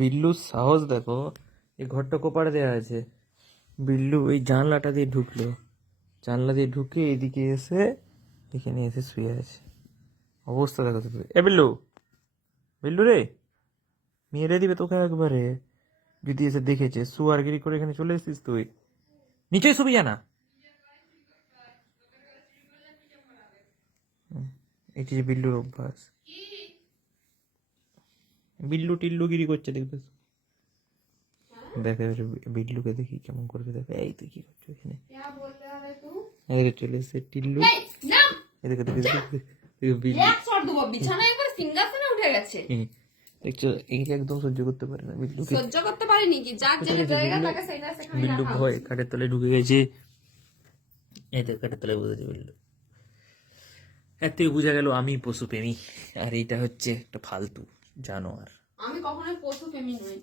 বিল্লুর সাহস দেখো, এই ঘরটা কোপাড়ে দেওয়া আছে, বিল্লু ওই জানলাটা দিয়ে ঢুকলো, জানলা দিয়ে ঢুকে এদিকে এসে এখানে এসে শুয়ে আছে। অবস্থা দেখো তো। এ বিল্লু, বিল্লু রে, মেরে দিবে তোকে একবারে যদি এসে দেখেছে। সুয়ারগিরি করে এখানে চলে এসেছিস তুই, নিচে শুবি জানা। এটি যে বিল্লুর অভ্যাস, বিল্লু টিল্লুগিরি করছে দেখবে। দেখে বিল্লুকে দেখি কেমন করবে, দেখে এই তুই কি করছো এখানে, এই রে চলে এসে টিল্লু, এদিকে দেখে দেখে বিল্লু বিছানায় একবার সিংহাসনে উঠে গেছে। দেখছো, এইটা একদম সহ্য করতে পারে না বিল্লুকে। সহ্য করতে পারিনি কি, যার যেটা জায়গা থাকে সেটা সেখানে বিল্লু রাখা ভয় উচিত। কাঠের তলায় ঢুকে গেছে, এই তো কাঠের তলায় বসেছে বিল্লু। এর থেকে বোঝা গেল আমি পশুপ্রেমী, আর এইটা হচ্ছে একটা ফালতু জানোয়ার। আমি কখনোই পশু প্রেমী নই।